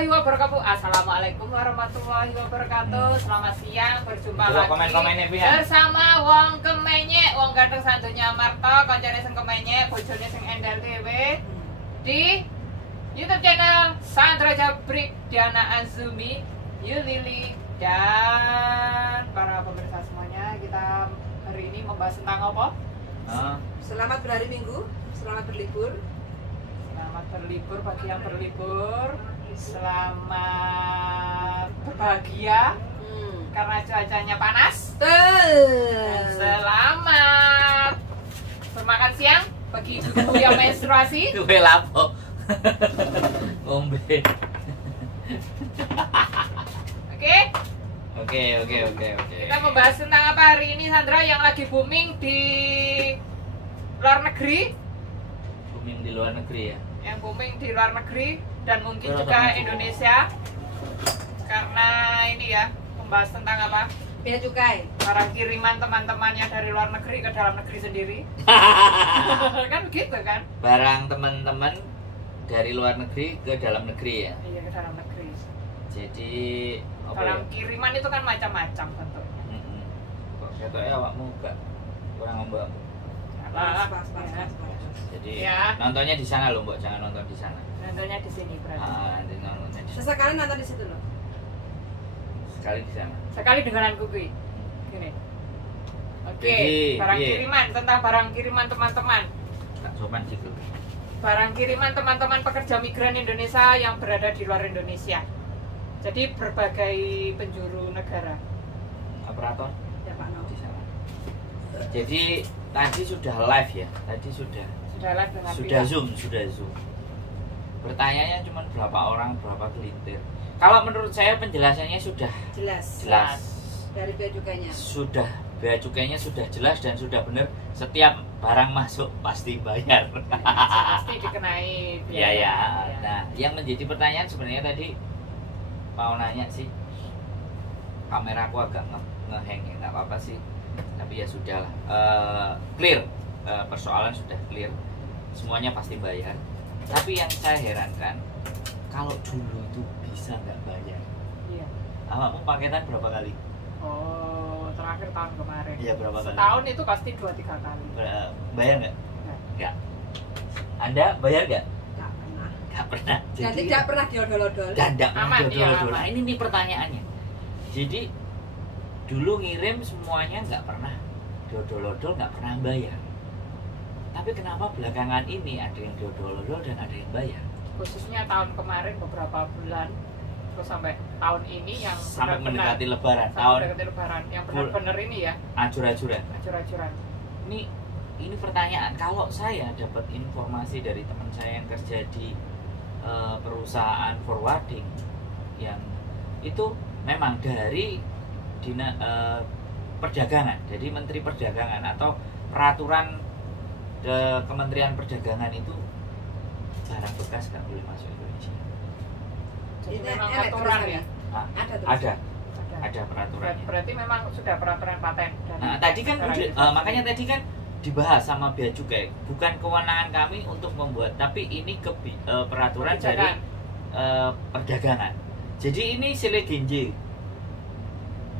warahmatullahi wabarakatuh. Assalamualaikum warahmatullahi wabarakatuh. Selamat siang, berjumpa lagi bersama Wong Kemenyek, Wong Ganteng santunya Marto, koncone sing kemenyek, bojone sing endel dhewe di YouTube channel Sandra Jabrik, Diana Azumi, Yulili, dan para pemirsa semuanya. Kita hari ini membahas tentang apa? Selamat berhari Minggu, selamat berlibur. Selamat berlibur bagi yang berlibur. Selamat berbahagia karena cuacanya panas. Dan selamat bermakan siang bagi ibu yang menstruasi. Duwe lapo. Ombe. Oke. Kita membahas tentang apa hari ini, Sandra, yang lagi booming di luar negeri. Booming di luar negeri ya. Yang booming di luar negeri dan mungkin juga Indonesia. Karena ini ya, membahas tentang apa? Bea cukai. Barang kiriman teman-temannya dari luar negeri ke dalam negeri sendiri. Kan gitu kan? Barang teman-teman dari luar negeri ke dalam negeri ya. Iya, ke dalam negeri. Jadi apa Dalam ya? kiriman itu kan macam-macam bentuknya. Kok ketoknya awakmu gak kurang mbak. Pas. Jadi Ya. nontonnya di sana loh, Mbak, jangan nonton di sana. Nontonnya di sini berarti. Nanti nontonnya di sana. Sesekali nonton di situ loh. Sekali di sana. Sekali dengaran kuwi. Gini. Oke, Jadi, barang iya. kiriman, tentang barang kiriman teman-teman. Tak sopan gitu. Barang kiriman teman-teman pekerja migran Indonesia yang berada di luar Indonesia. Jadi berbagai penjuru negara. Operator Ya Pak No. di sana. Jadi tadi sudah live ya. Tadi sudah Live dengan sudah pihak. zoom. Pertanyaannya cuma berapa orang, berapa gelintir. Kalau menurut saya penjelasannya sudah Jelas. jelas. Dari bea cukainya. Sudah bea cukainya sudah jelas dan sudah benar. Setiap barang masuk pasti bayar. Pasti dikenai Iya biaya. ya. Nah, yang menjadi pertanyaan sebenarnya tadi mau nanya sih. Kameraku agak ngehang ya, nggak apa-apa sih. Tapi ya sudahlah. Clear. Persoalan sudah clear. Semuanya pasti bayar. Tapi yang saya herankan, kalau dulu itu bisa nggak bayar. Iya. Awakmu paketan berapa kali? Oh, terakhir tahun kemarin. Iya, berapa kali? Setahun itu pasti 2-3 kali. Bayar nggak? Nggak. Nggak. Anda bayar nggak? Gak pernah. Nggak pernah. Dan tidak pernah diodol-odol. Dan nggak pernah Aman, dodol-dodol. iya, aman. Nah, ini nih pertanyaannya. Jadi dulu ngirim semuanya nggak pernah dodol-dodol, nggak pernah bayar. Tapi kenapa belakangan ini ada yang dodol-dodol dan ada yang bayar? Khususnya tahun kemarin beberapa bulan, terus sampai tahun ini yang Sampai benar-benar- mendekati Lebaran. sampai Tahun mendekati Lebaran yang benar-benar ini ya, acur-acuran. acur-acuran. Ini pertanyaan. Kalau saya dapat informasi dari teman saya yang kerja di perusahaan forwarding, yang itu memang dari perdagangan, jadi Menteri Perdagangan atau peraturan Kementerian Perdagangan itu barang bekas nggak boleh masuk Indonesia. Jadi Ini memang elektronik aturan ya? ya. Ada tuh. Ada peraturannya. Berarti memang sudah peraturan paten. dari Nah, tadi kan negara itu. makanya tadi kan dibahas sama bea cukai, bukan kewenangan kami untuk membuat, tapi ini peraturan dari perdagangan. Jadi ini sile genje,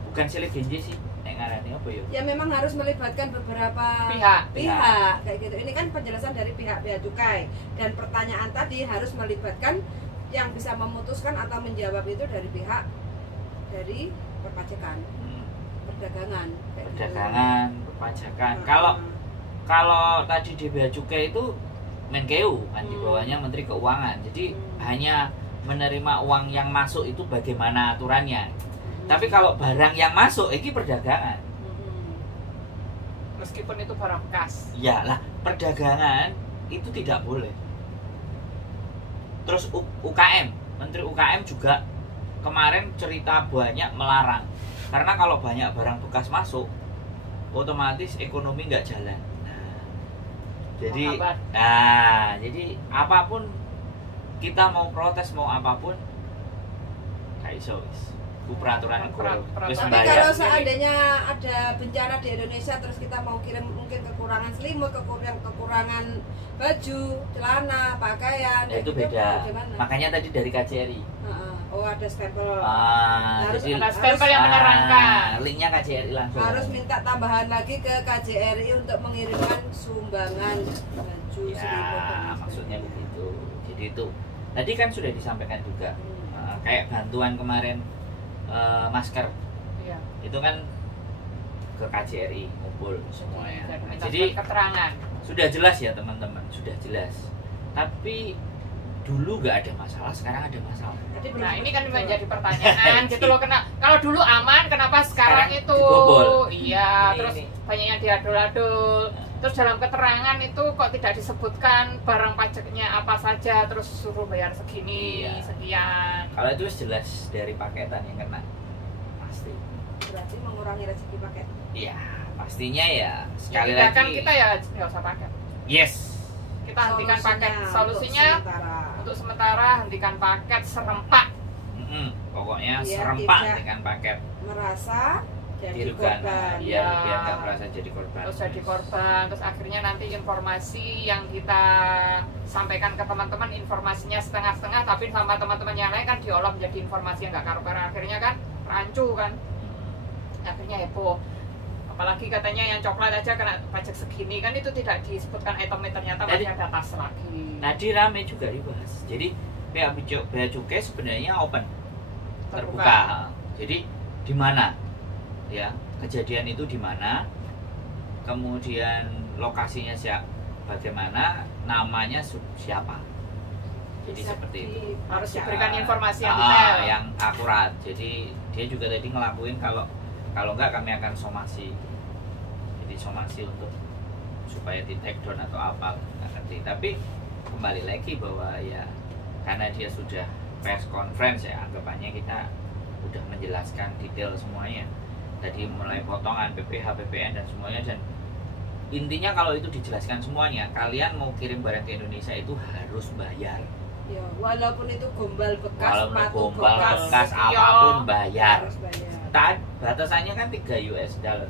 bukan sile genje sih, nek ngarani apa ya? Ya memang harus melibatkan beberapa Pihak. kayak gitu. Ini kan penjelasan dari pihak bea cukai, dan pertanyaan tadi harus melibatkan yang bisa memutuskan atau menjawab itu dari pihak dari perpajakan, perdagangan, kayak gitu. Perdagangan, perpajakan. Nah, Kalau tadi di bea cukai itu Menkeu kan di bawahnya Menteri Keuangan. Jadi hanya menerima uang yang masuk itu bagaimana aturannya. Tapi kalau barang yang masuk ini perdagangan. Meskipun itu barang bekas. Ya lah, perdagangan itu tidak boleh. Terus UKM, Menteri UKM juga kemarin cerita banyak melarang. Karena kalau banyak barang bekas masuk, otomatis ekonomi nggak jalan. Menghambat. Jadi apapun kita mau protes mau apapun, kayak iso wis. Ku peraturan wis Tapi bayar. kalau seandainya ada bencana di Indonesia terus kita mau kirim mungkin kekurangan selimut, kekurangan baju, celana, pakaian, Ya, itu beda. bagaimana? Makanya tadi dari KJRI. Heeh. oh ada stempel. Jadi ada stempel yang menerangkan. Linknya KJRI langsung. Harus minta tambahan lagi ke KJRI untuk mengirimkan sumbangan baju ya, maksudnya begitu. Jadi itu tadi kan sudah disampaikan juga. Kayak bantuan kemarin masker. Iya. Itu kan ke KJRI ngumpul semuanya. Jadi keterangan. Sudah jelas ya teman-teman, sudah jelas. Tapi dulu nggak ada masalah, sekarang ada masalah. Nah ini kan menjadi pertanyaan gitu loh, kalau dulu aman, kenapa sekarang itu dibobol. Iya, terus banyak yang diadol-adol. Terus dalam keterangan itu kok tidak disebutkan barang pajaknya apa saja, terus suruh bayar segini, sekian. Kalau itu jelas dari paketan yang kena, pasti. Berarti mengurangi rezeki paket. Iya, pastinya ya. Sekali lagi kan kita ya nggak usah paket. Yes. Kita hentikan paket. Solusinya untuk sementara hentikan paket serempak. Pokoknya serempak hentikan paket. Merasa jadi dirugikan. korban. Biar nggak merasa jadi korban. Terus jadi korban. Terus akhirnya nanti informasi yang kita sampaikan ke teman-teman informasinya setengah-setengah, tapi sama teman-teman yang lain kan diolah menjadi informasi yang nggak karu-karu. Akhirnya kan rancu kan. Akhirnya heboh. Apalagi katanya yang coklat aja kena pajak segini, kan itu tidak disebutkan itemnya, ternyata masih ada tas lagi. Tadi rame juga dibahas. Jadi bea cukai sebenarnya open, terbuka. Jadi di mana ya kejadian itu, di mana, kemudian lokasinya bagaimana, namanya siapa. Jadi seperti itu harus diberikan informasi yang detail, yang akurat. Jadi dia juga tadi ngelakuin kalau enggak kami akan somasi. Jadi somasi untuk supaya di take down atau apa, nggak ngerti. Tapi kembali lagi bahwa ya karena dia sudah press conference ya, anggapannya kita udah menjelaskan detail semuanya. Tadi mulai potongan PPH, PPN dan semuanya, dan intinya kalau itu dijelaskan semuanya, kalian mau kirim barang ke Indonesia itu harus bayar. Ya, walaupun itu gombal bekas, sepatu bekas apapun bayar. Harus bayar. Batasannya kan 3 US dollar.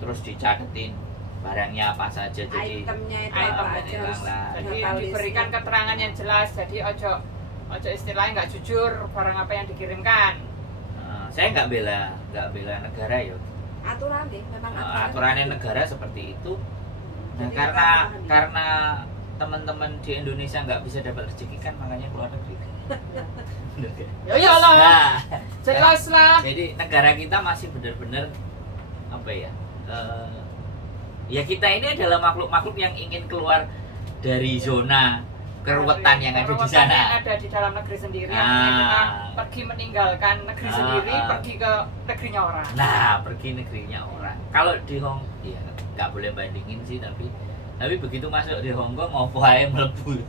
Terus dicatetin barangnya apa saja, jadi itemnya itu apa aja harus jadi diberikan keterangan yang jelas. Jadi ojo istilahnya nggak jujur barang apa yang dikirimkan. Saya nggak bela negara ya. Aturannya memang aturannya negara seperti itu. Nah, karena teman-teman di Indonesia nggak bisa dapat rezeki kan, makanya keluar negeri. Ya iyalah. Nah, jelas lah. Jadi negara kita masih benar-benar apa ya? Ya kita ini adalah makhluk-makhluk yang ingin keluar dari zona keruwetan yang ada di sana. Yang ada di dalam negeri sendiri. Kita pergi meninggalkan negeri sendiri, pergi ke negerinya orang. Nah, pergi negerinya orang. Kalau di ya nggak boleh bandingin sih, tapi begitu masuk di Hong Kong ngopo ae mlebu.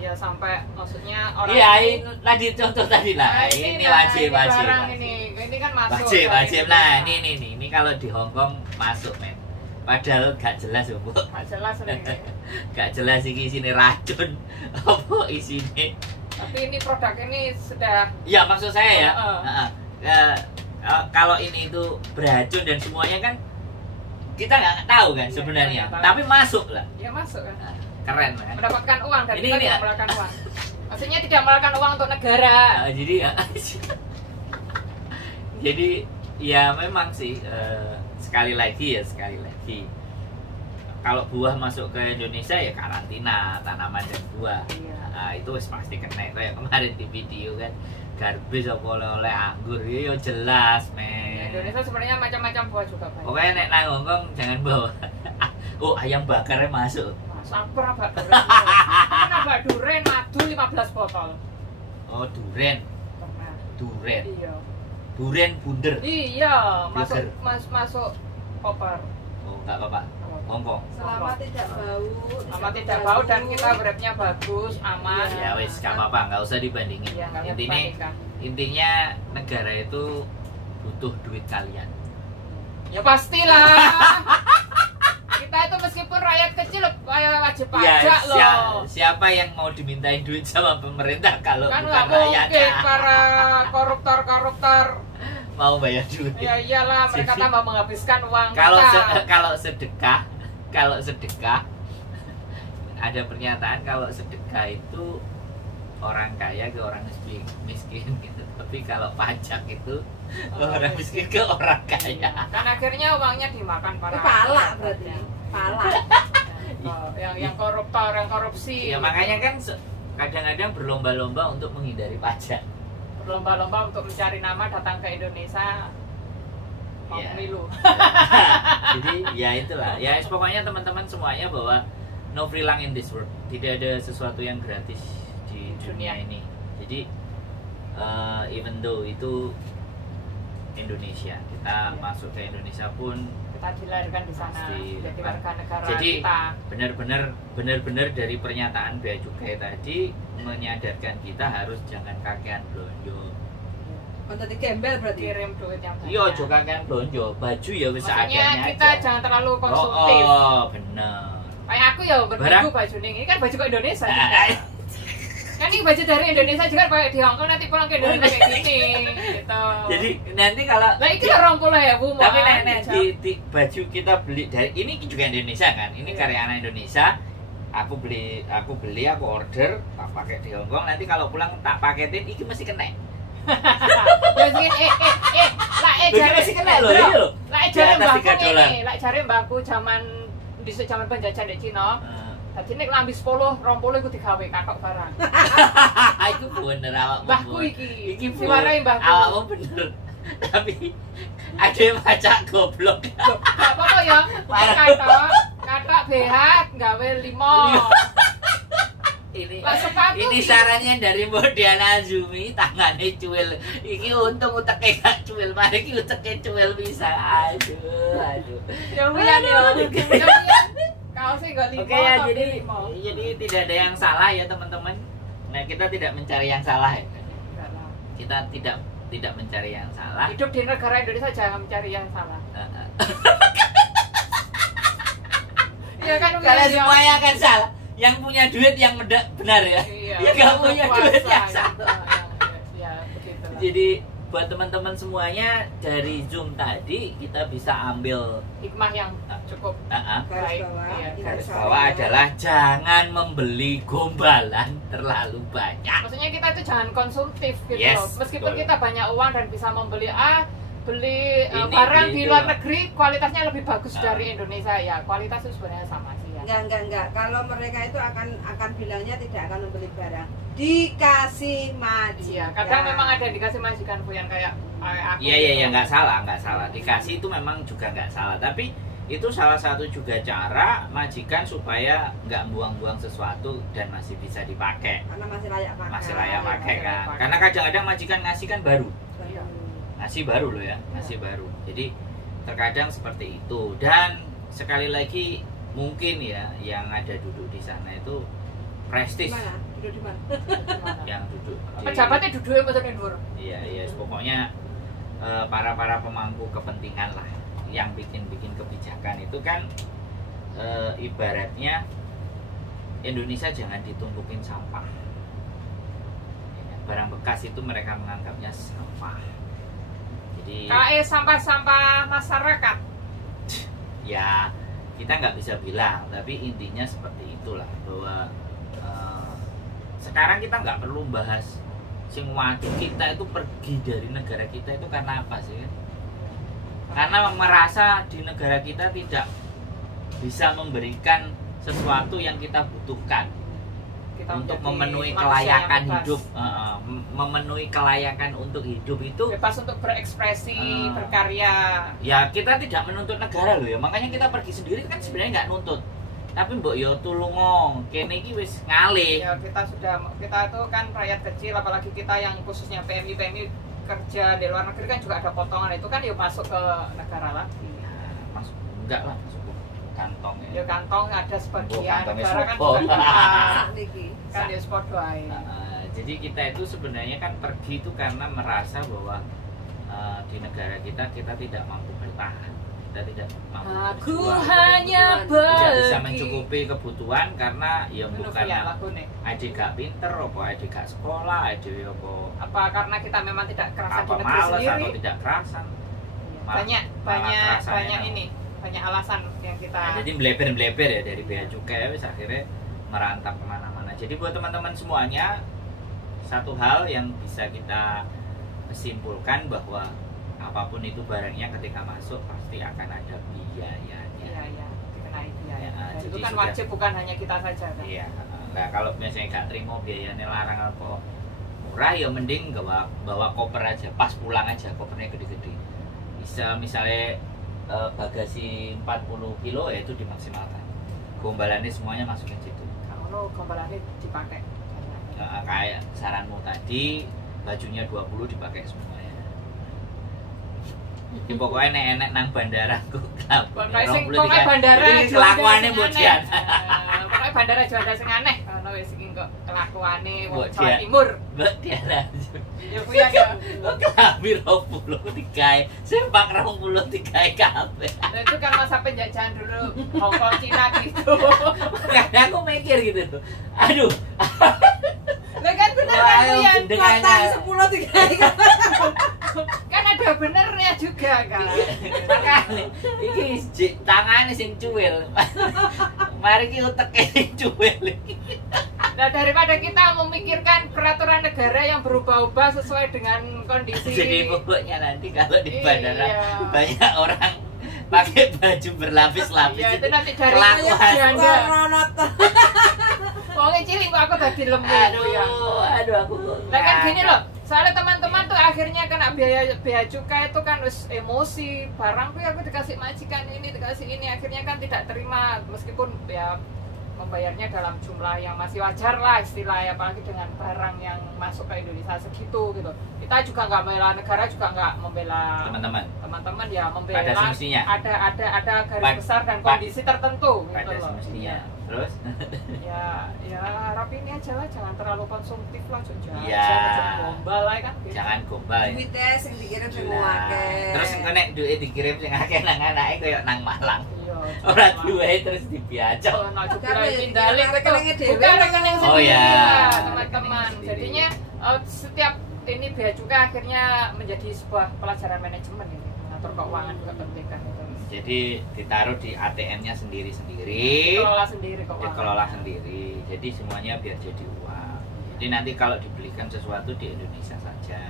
Ya sampai maksudnya orang. Iya, tadi contoh tadi lah. Ini wajib. Ini kan masuk. Wajib. Nah, ini kalau di Hong Kong masuk, men. Padahal gak jelas ya, Bu. Gak jelas nih. Gak jelas iki isine racun apa isine. Tapi ini produk ini sudah. Ya, maksud saya ya. Kalau ini itu beracun dan semuanya kan kita nggak tahu kan sebenarnya, tapi masuk lah. Ya masuk kan. Keren kan. Mendapatkan uang dari kita tidak mendapatkan uang. Maksudnya tidak mendapatkan uang untuk negara. Jadi ya memang sih sekali lagi kalau buah masuk ke Indonesia ya karantina, tanaman dan buah. Itu pasti kena. Kayak kemarin di video kan, garbis apa oleh anggur ya jelas, men. Indonesia sebenarnya macam-macam buah juga banyak. Pokoknya nek nang Hongkong jangan bawa ayam bakarnya masuk. Sabar abak duren madu 15 botol. Oh, duren. Duren. Iya. Duren bunder. Iya, masuk koper. Oh, enggak apa-apa. Hongkong. Selama tidak bau dan kita grabnya bagus, aman. Ya wis, enggak apa-apa, enggak usah dibandingin. Ya, intinya negara itu butuh duit kalian. Ya pastilah. Kita itu meskipun rakyat kecil wajib pajak loh. Siapa yang mau dimintain duit sama pemerintah kalau kan bukan rakyat? Mungkin para koruptor mau bayar duit. Ya iyalah, mereka tambah menghabiskan uang. Kalau sedekah ada pernyataan kalau sedekah itu orang kaya ke orang miskin gitu. Tapi kalau pajak itu orang miskin ke orang kaya. Kan akhirnya uangnya dimakan para pala berarti. Pala. yang koruptor, yang korupsi. Ya makanya kan kadang-kadang berlomba-lomba untuk menghindari pajak. Berlomba-lomba untuk mencari nama datang ke Indonesia mau pemilu. Jadi ya itulah. Ya pokoknya teman-teman semuanya bahwa no free lunch in this world. Tidak ada sesuatu yang gratis di dunia ini. Jadi even though itu Indonesia, kita masuk ke Indonesia pun kita dilahirkan di sana, jadi warga negara jadi, kita. Benar-benar dari pernyataan Bea Cukai tadi menyadarkan kita harus jangan kakean blonjo. Oh, tadi gembel berarti. Kirim duit yang banyak. Iya, juga kakean blonjo. Baju ya wis adanya aja. Kita jangan terlalu konsumtif. Oh, bener. Kayak aku ya berbaju baju ini kan baju ke Indonesia. Kan ini baju dari Indonesia juga pakai di Hongkong, nanti pulang ke Indonesia kayak gini gitu. Jadi nanti kalau lah itu 20.000 Bu. Tapi di baju kita beli dari ini juga Indonesia kan. Ini karya anak Indonesia. Aku beli, aku order, tak pakai di Hongkong. Nanti kalau pulang tak paketin, iki mesti kena. Jare mesti kena loh, iya loh. Lah jare mbakku ini, lah jare mbakku zaman dhisik zaman penjajahan di Cina. Tadi nek lambi 10, 20 iku digawe katok barang. Iku bener awakmu. Mbahku iki. Iki diwarai mbahku. Awakmu bener. Tapi ada macak goblok. Gak apa-apa ya. Katok BH gawe 5. Ini sarannya dari Modiana Azumi, tangannya cuil. Iki untung uteke gak cuil, mari iki uteke cuil bisa. Aduh. Kaosnya enggak 5. Oke ya, jadi tidak ada yang salah ya teman-teman. Nah, kita tidak mencari yang salah ya. Kita tidak mencari yang salah. Hidup di negara Indonesia jangan mencari yang salah. Ya kan kalian semuanya akan salah. Yang punya duit yang benar ya. Iya, yang nggak punya duit yang salah. Ya, begitu. Jadi buat teman-teman semuanya dari Zoom tadi kita bisa ambil hikmah yang cukup baik. Garis bawah adalah jangan membeli gombalan terlalu banyak. Maksudnya kita itu jangan konsumtif gitu loh. Meskipun betul. kita banyak uang dan bisa membeli barang di luar negeri kualitasnya lebih bagus dari Indonesia, ya kualitas itu sebenarnya sama sih ya. Enggak. Kalau mereka itu akan bilangnya tidak akan membeli barang, dikasih majikan. Iya, kadang memang ada yang dikasih majikan Bu yang kayak aku. Iya, nggak salah. Dikasih itu memang juga nggak salah, tapi itu salah satu juga cara majikan supaya nggak buang-buang sesuatu dan masih bisa dipakai. Karena masih layak pakai. Kan. Karena kadang-kadang majikan ngasih kan baru. Iya. Ngasih baru loh ya, ngasih baru. Jadi terkadang seperti itu. Dan sekali lagi mungkin ya yang ada duduk di sana itu prestis. Duduk di mana? Yang duduk. Pejabatnya duduknya betul Nur. Iya, pokoknya para pemangku kepentingan lah yang bikin kebijakan itu kan ibaratnya Indonesia jangan ditumpukin sampah. Barang bekas itu mereka menganggapnya sampah. Jadi sampah-sampah masyarakat. Ya kita nggak bisa bilang, tapi intinya seperti itulah bahwa sekarang kita nggak perlu bahas sing waduh kita itu pergi dari negara kita itu karena apa sih? Karena merasa di negara kita tidak bisa memberikan sesuatu yang kita butuhkan untuk memenuhi kelayakan hidup, memenuhi kelayakan untuk hidup itu bebas untuk berekspresi, berkarya. Ya kita tidak menuntut negara loh ya, makanya kita pergi sendiri kan sebenarnya nggak nuntut. Tapi mbok yo tulung kene iki wis ngalih. Ya kita tuh kan rakyat kecil, apalagi kita yang khususnya PMI kerja di luar negeri kan juga ada potongan itu kan ya masuk ke negara lagi. Masuk enggak lah, masuk kantong ya. Ya kantong ada sebagian negara kan juga kan ya sepodo ae. Jadi kita itu sebenarnya kan pergi itu karena merasa bahwa di negara kita tidak mampu bertahan. Kita tidak mampu tidak bisa mencukupi kebutuhan karena ya bukan adik gak pinter, adik gak sekolah, adik apa karena kita memang tidak kerasan di negeri malas sendiri atau tidak kerasan. Banyak alasan yang kita jadi bleber ya dari Bea Cukai wis akhirnya merantap kemana-mana. Jadi buat teman-teman semuanya satu hal yang bisa kita simpulkan bahwa apapun itu barangnya ketika masuk pasti akan ada biayanya. Iya, dikenai biaya. Ya, Itu jadi kan sudah- wajib, bukan hanya kita saja kan. Iya. Nah kalau biasanya gak terima biayanya larang apa murah, ya mending bawa koper aja, pas pulang aja kopernya gede-gede. Bisa misalnya bagasi 40 kilo ya itu dimaksimalkan. Gombalannya semuanya masukin situ. Kalau gombalannya dipakai. Kayak saranmu tadi, bajunya 20 dipakai semuanya. Ya, pokoknya enek nang bandara kok. Pokoknya bandara ini kelakuannya buat budian. Pokoknya bandara juara sing aneh. Ono wis iki kok kelakuane wong Buat Jawa dia. Timur. Mbak Tiara. Ya kuwi ya. Kok kelambi 20 digawe, sempak 20 digawe kabeh. Nah, itu kan masa penjajahan dulu Hongkong Cina gitu. Makanya aku mikir gitu tuh. Aduh, Lah kan bener Wah, kan Uyan? gendeng. Kota 10 tiga. Kan ada benernya juga kan. makanya iki tangane sing cuwil. Mari ki uteke sing cuwil iki. Nah, daripada kita memikirkan peraturan negara yang berubah-ubah sesuai dengan kondisi. Jadi pokoknya nanti kalau di bandara Iya. banyak orang pakai baju berlapis-lapis. Iya, itu nanti dari Kelakuan. janda. Corona tuh. Wongnya cilik kok aku tadi lemu ya. Aduh aku. Nah kan gini loh, soalnya teman-teman tuh akhirnya kena biaya cukai itu kan harus emosi, barang tuh aku dikasih majikan ini, dikasih ini, akhirnya kan tidak terima meskipun ya membayarnya dalam jumlah yang masih wajar lah istilahnya, apalagi dengan barang yang masuk ke Indonesia segitu gitu. Kita juga nggak membela negara, juga nggak membela teman-teman ya, membela pada semestinya. ada garis besar dan kondisi tertentu gitu pada loh. semestinya. Terus Ya harap ini aja lah, jangan terlalu konsumtif lah, Iya. jangan gombal lah kan gitu. jangan gombal. Duitnya sing dikirim semua Nah, akeh. terus engko nek duit dikirim sing akeh nang anake koyo nang Malang. Iya, Ora cuma- duwe terus dibiacok. Oh, no, juga Tapi pindalik itu rekeningnya dewe. bukan rekening Oh, sendiri ya. lah, teman-teman. Rekening sendiri. Jadinya setiap ini bea cukai akhirnya menjadi sebuah pelajaran manajemen ini. Mengatur keuangan juga penting kan itu. Jadi ditaruh di ATM-nya sendiri-sendiri. Dikelola sendiri keuangan. Dikelola sendiri. Jadi semuanya biar jadi uang. Jadi nanti kalau dibelikan sesuatu di Indonesia saja.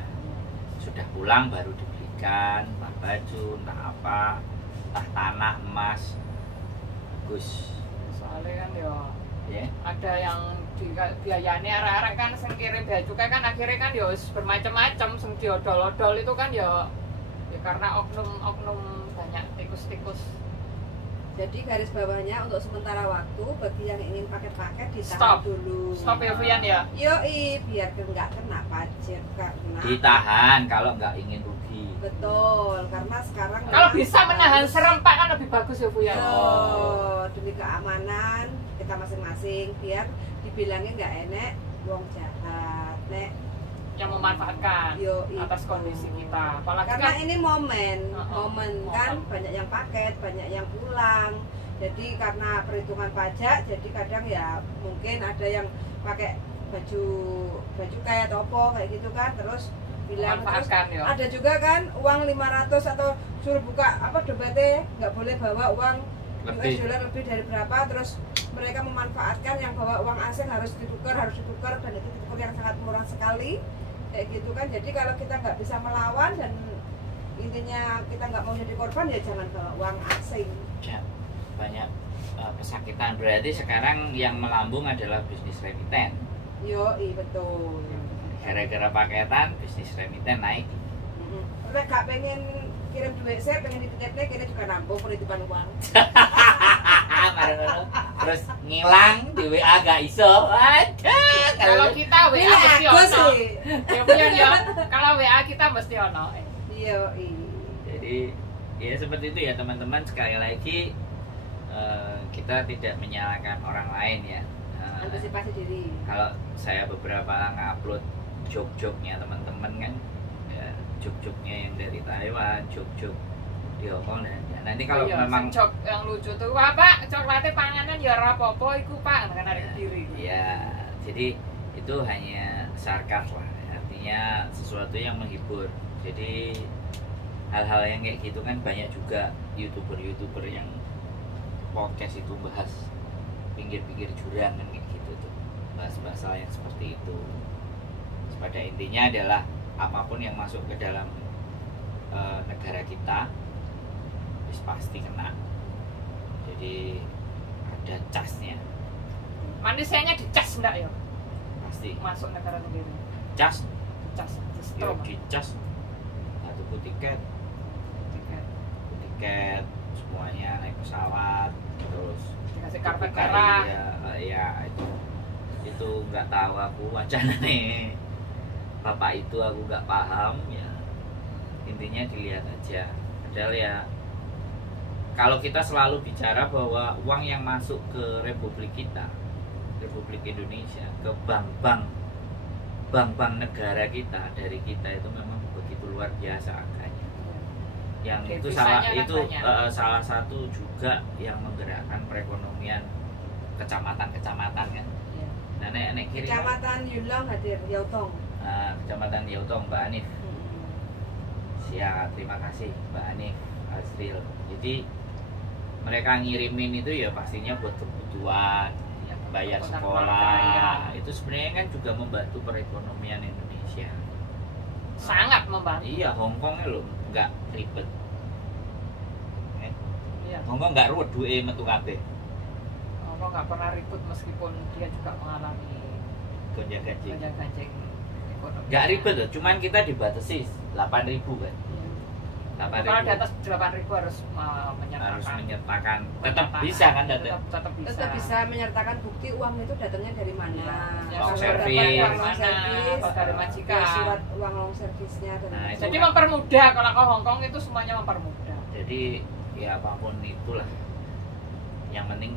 Sudah pulang baru dibelikan, entah baju, entah apa, entah tanah, emas. Bagus. Soalnya kan Ya. ada yang biayanya arek-arek kan sing kirim bea cukai kan akhirnya kan ya wis bermacam-macam sing diodol-odol itu kan ya karena oknum-oknum banyak tikus-tikus. Jadi garis bawahnya untuk sementara waktu bagi yang ingin paket-paket ditahan Stop. dulu. Stop ya Fuyan ya. Yoi, biar nggak kena pajak karena Ditahan kalau nggak ingin rugi. betul karena sekarang Kalau memang bisa menahan harus- serempak kan lebih bagus ya Fuyan. Yo, demi keamanan kita masing-masing biar dibilangnya nggak enek wong jahat nek Yang memanfaatkan yo atas itu. kondisi kita. Apalagi Karena kan ini momen momen. kan banyak yang paket banyak yang pulang jadi karena perhitungan pajak jadi kadang ya mungkin ada yang pakai baju kayak topo kayak gitu kan terus bilang terus memanfaatkan ya. ada juga kan uang 500 atau suruh buka apa dompetnya nggak boleh bawa uang US dollar lebih dari berapa terus mereka memanfaatkan yang bawa uang asing harus ditukar dan itu ditukar yang sangat murah sekali kayak gitu kan jadi kalau kita nggak bisa melawan dan intinya kita nggak mau jadi korban ya jangan bawa uang asing. Ya, banyak pesakitan. Berarti sekarang yang melambung adalah bisnis remiten. Betul. Gara-gara paketan bisnis remiten naik. Nek gak pengen kirim duit saya pengen dititipnya kita juga nampung penitipan uang. Terus ngilang di WA gak iso. Aduh, Kalau kita WA Ini mesti aku ono. sih. Ya Fuyan ya. Kalau WA kita mesti ono. Jadi ya seperti itu ya teman-teman, sekali lagi kita tidak menyalahkan orang lain ya. Antisipasi diri. Kalau saya beberapa ngupload joke-joke-nya teman-teman kan, ya, joke-joke-nya yang dari Taiwan, joke-joke di Hongkong dan ya, nanti kalau Iya, memang sing cok yang lucu tuh, wah Pak, coklatnya panganan ya ora apa-apa iku Pak, kan ada diri. ya, jadi itu hanya sarkas lah, artinya sesuatu yang menghibur. Jadi hal-hal yang kayak gitu kan banyak juga youtuber yang podcast itu bahas pinggir-pinggir jurang kan kayak gitu tuh, bahas hal yang seperti itu. pada intinya adalah apapun yang masuk ke dalam negara kita pasti kena. Jadi ada casnya. Manusianya dicas enggak ya? Pasti Masuk negara sendiri. cas Cas. ya dicas. Nah, tuku tiket semuanya, naik pesawat terus Dikasih karpet buka, merah. ya itu nggak tahu aku wacana nih bapak itu, aku nggak paham ya. Intinya dilihat aja. Padahal ya kalau kita selalu bicara bahwa uang yang masuk ke Republik kita, Republik Indonesia, ke bank-bank negara kita, dari kita itu memang begitu luar biasa angkanya. Yang itu salah satu juga yang menggerakkan perekonomian kecamatan-kecamatan kan. Nah, nek kiri Kecamatan Yulong hadir, Yautong. Kecamatan Yautong, Mbak Anif. Siap, terima kasih Mbak Anif Azril. Jadi mereka ngirimin itu ya pastinya buat kebutuhan, ya, bayar sekolah. Itu sebenarnya kan juga membantu perekonomian Indonesia. Sangat membantu. Iya, Hongkongnya loh nggak ribet. Iya. Hongkong nggak ruwet duwe metu kabeh. Hongkong nggak pernah ribut meskipun dia juga mengalami Gonjang-ganjing. ekonomi. Nggak ribet loh, cuman kita dibatasi 8.000 kan. Kalau di atas 8.000 harus menyertakan. Tetap bisa kan tetap bisa. Tetap bisa menyertakan bukti uang itu datangnya dari mana. Ya, long Kalau service. dapat uang long Mana, service, atau dari majikan. ya, surat uang long service-nya dari Nah, majikan. Jadi mempermudah, kalau ke Hongkong itu semuanya mempermudah. Jadi ya apapun itulah, yang penting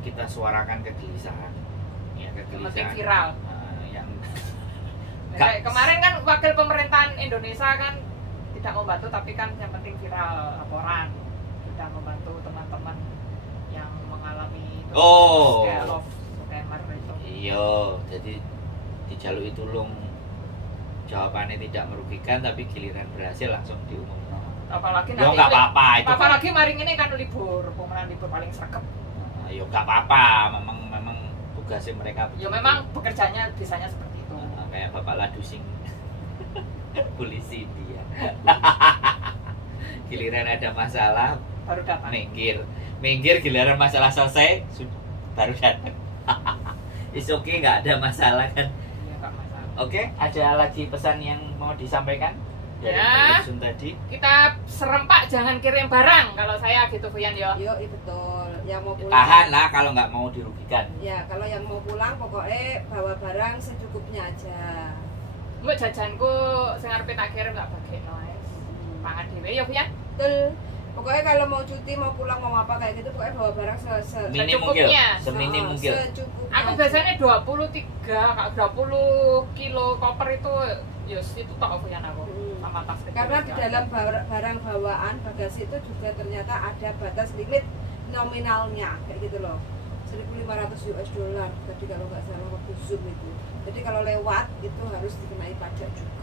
kita suarakan kegelisahan. Ya, Yang penting kegelisahan. viral. Yang Kayak kemarin kan wakil pemerintahan Indonesia kan tidak membantu, tapi kan yang penting viral laporan sudah membantu teman-teman yang mengalami itu. Oh. Kayak love scammer itu. Iya, jadi dijaluk tulung jawabannya tidak merugikan, tapi giliran berhasil langsung diumumkan. Apalagi Yo nggak apa-apa itu. Apalagi maring ini kan libur, pemenang libur paling sregep. Yo nggak apa-apa, memang tugasnya mereka. Ya memang bekerjanya bisanya seperti itu. Kayak Bapak Ladusing polisi dia. Giliran ada masalah Baru datang. minggir giliran masalah selesai baru datang. Is okay, nggak ada masalah kan. Iya, nggak masalah. Oke, ada lagi pesan yang mau disampaikan dari Ya. Sun tadi? Kita serempak jangan kirim barang kalau saya gitu Fuyan ya. Iya, betul. Yang mau pulang. Tahan lah kalau nggak mau dirugikan. Ya, kalau yang mau pulang pokoknya bawa barang secukupnya aja. Mbak jajanku sing arepe tak kirim tak bagekno ae. Pangan dhewe ya Fuyan. Betul. Pokoknya kalau mau cuti, mau pulang, mau apa kayak gitu, pokoknya bawa barang Minim mungkin, secukupnya. seminim mungkin. secukupnya. Aku biasanya 20 kilo koper itu itu tok Fuyan aku. Sama tas kecil. Karena di dalam barang bawaan bagasi itu juga ternyata ada batas limit nominalnya kayak gitu loh, 1.500 US dollar tadi kalau nggak salah waktu Zoom itu. Jadi kalau lewat itu harus dikenai pajak juga.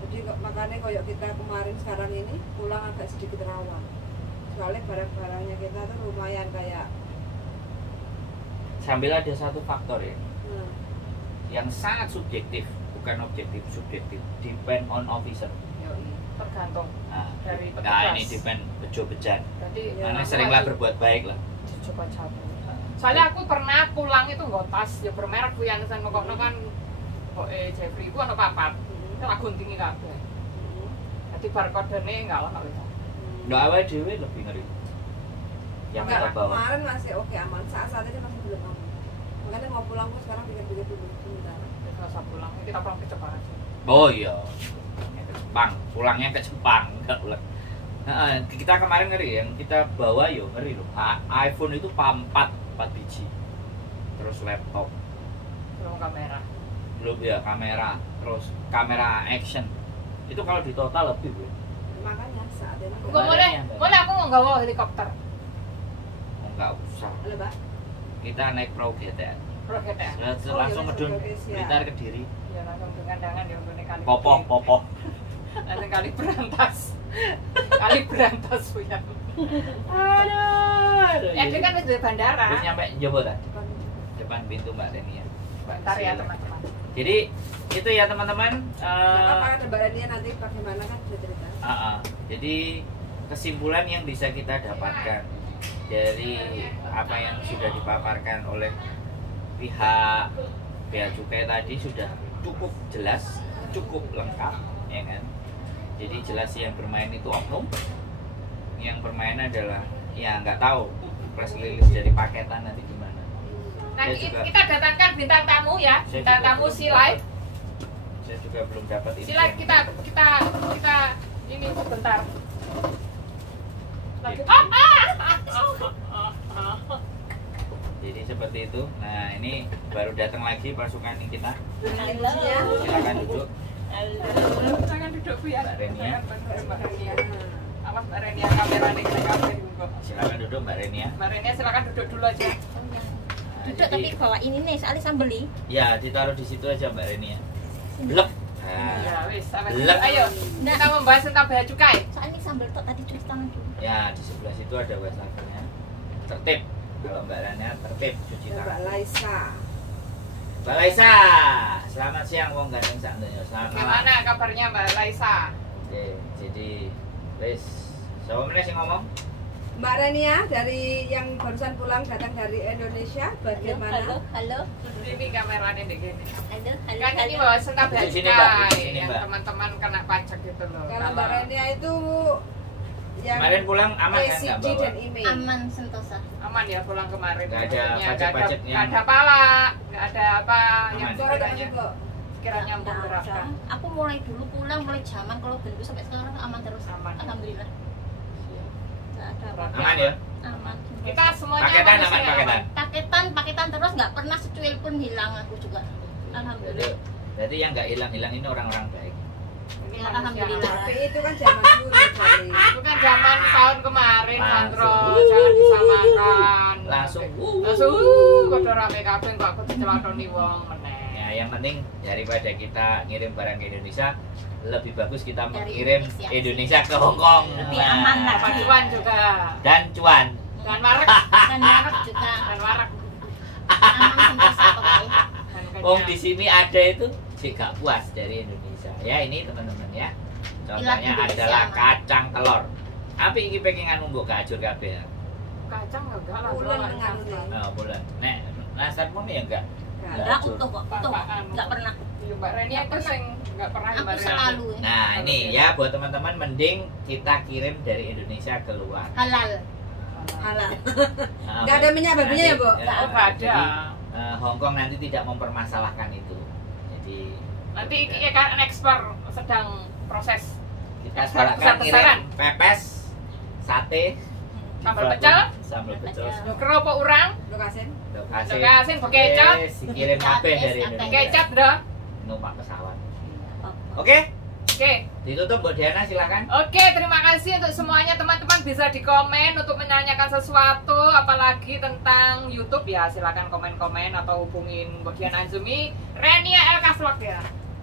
Jadi makanya kayak kita kemarin sekarang ini pulang agak sedikit rawan, soalnya barang-barangnya kita tuh lumayan kayak. Sambil ada satu faktor ya, yang sangat subjektif, bukan objektif, subjektif, depend on officer. Yoi, tergantung dari Nah petugas. ini depend bejo-bejan. Berarti Ya, Karena aku seringlah lagi- berbuat baik lah. coba-coba. Soalnya aku pernah pulang itu nggo tas ya bermerek ku yang sen kokno kan kok Jeffrey ku ono papat. Itu aku guntingi kabeh. Dadi barcode-ne enggak ono wis. Nggak awal dewe lebih ngeri. Yang kita Enggak, bawa. kemarin masih oke aman, saat ini masih belum aman. Makanya mau pulang gue sekarang pikir-pikir dulu sebentar. Wis rasa pulang. Kita pulang ke Jepang aja. Oh iya, ke Jepang, pulangnya ke Jepang, enggak pulang. Nah, kita kemarin ngeri yang kita bawa yo ngeri loh. iPhone itu 4 biji, terus laptop, Belum kamera. belum ya kamera, terus kamera action. Itu kalau di total lebih bu. Makanya saat ini Enggak boleh aku nggawa helikopter. Enggak usah. Halo, Mbak. Kita naik perahu GTN. Roket ya. Langsung iya, ngedun Indonesia. Blitar Kediri. Ya langsung dengan dangan ya untuk kali. Popoh. Langsung kali berantas. Kali berantas punya. Aduh. Ya dia kan di bandara. Terus nyampe Jember kan? Depan. Depan pintu Mbak Denia. Bentar ya teman-teman. Jadi itu ya teman-teman. Apa ada Mbak Rania nanti bagaimana kan cerita. Jadi kesimpulan yang bisa kita dapatkan dari apa yang sudah dipaparkan oleh pihak bea cukai tadi sudah cukup jelas, cukup lengkap, ya kan? Jadi jelas yang bermain itu oknum, yang bermain adalah ya nggak tahu press release dari paketan nanti gimana. Nanti kita datangkan bintang tamu ya, bintang tamu si live. Saya juga belum dapat ini. Si live kita ini sebentar. Lagi. Jadi seperti itu. Nah ini baru datang lagi pasukan kita. Halo. Silakan duduk. Jangan duduk Bu ya. Mbak Renia. Mbak Renia. Awas Mbak Renia kameranya kita kabeh kok. Silakan duduk Mbak Renia. Mbak Renia silakan duduk dulu aja. Nah, Duduk tapi bawa ini nih, soalnya sambeli. Ya ditaruh di situ aja Mbak Renia. Blek. Ya wis, sampai Belak. ayo. Kita membahas tentang bea cukai. Soalnya sambel tok tadi cuci tangan dulu. Ya di sebelah situ ada wastafelnya. Tertib. Kalau Mbak Rania tertib cuci Mbak tangan. Laisa. Mbak Laisa, selamat siang wong gandeng santunya. Selamat malam. Gimana kabarnya Mbak Laisa? Oke, jadi wis. Siapa meneh sing ngomong? Mbak Rania dari yang barusan pulang datang dari Indonesia, bagaimana? Halo. Ini kameranya di gini. Halo. Kan ini bahas tentang bea Di sini, Mbak. Di cukai sini, yang Mbak. teman-teman kena pajak gitu loh. Kalau Mbak Rania itu yang Kemarin pulang aman kan nggak ECG bawa? dan email. Aman sentosa. aman ya pulang kemarin. Nggak ada Maksudnya pajak-pajak nggak ada pala, nggak ada apa yang Aman. Suara dengan sekiranya juga. sekiranya Nggak memberatkan. ada. Aku mulai dulu pulang, mulai zaman kalau bentuk sampai sekarang aman terus. Aman. Alhamdulillah. Nggak ada apa-apa. Aman ya? Aman. Kita semuanya Paketan manusia aman paketan. Paketan terus nggak pernah secuil pun hilang aku juga. Alhamdulillah. Jadi yang nggak hilang-hilang ini orang-orang baik. Ini Ya, manusia alhamdulillah. Tapi itu kan zaman dulu kali. Itu kan zaman tahun kemarin, Sandro. Langsung. Jangan disamakan. Langsung. Langsung. Kode rame kabeh kok aku dicelotoni wong meneh. Ya, yang penting daripada kita ngirim barang ke Indonesia, lebih bagus kita Dari mengirim Indonesia. Indonesia ke Hong Kong. Lebih aman lah. Sama cuan juga. Dan cuan. Dan warak. Dan merek juga Dan warak. aman sentosa pokoknya. Dan kenyang. Oh di sini ada itu juga puas dari Indonesia. Ya ini teman-teman ya. Contohnya Indonesia, adalah Mas. kacang telur. Apa iki pengen mbok gajur kabeh. Kacang enggak lah. Bulan Bro. nganu nih. Nah, bulan. Nek nasarmu nih ya enggak. Enggak utuh kok, utuh. Apaan? Enggak pernah. Iya, Mbak Reni Nggak itu pernah. sing enggak pernah Aku Mbak Reni. selalu Nah, ini ya buat teman-teman mending kita kirim dari Indonesia keluar. halal. Halal. Nah, Nggak ada minyak babinya ya, Bu? Nah, Oh, nggak ada. jadi, Hong Kong nanti tidak mempermasalahkan itu. Jadi Nanti ini kan ekspor sedang proses kita ekspor sekarang besar-besaran. kirim pepes, sate, Sambal pecel, sambal pecel, kerupuk urang, Lokasi. lokasi, Lokasi, bekecap. kirim kabeh dari Kabeh. Indonesia. kecap, Bro. Numpak pesawat. Apa-apa. Oke, Oke. ditutup Mbak Diana silakan. Oke, terima kasih untuk semuanya teman-teman, bisa di komen untuk menanyakan sesuatu apalagi tentang YouTube ya, silakan komen-komen atau hubungin Mbak Diana Azumi, Renia LK Vlog ya.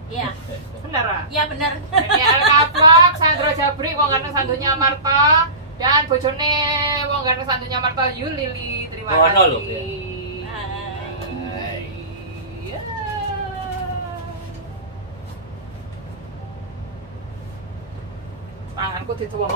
Iya. Benar ah? Iya benar. Renia LK Vlog, Sandro Jabri, wong ganteng santunya Marta, dan bojone wong ganteng santunya Marta Yulili. Terima Oh, no, kasih. loh, ya. Hai. Ya. Tanganku dituwok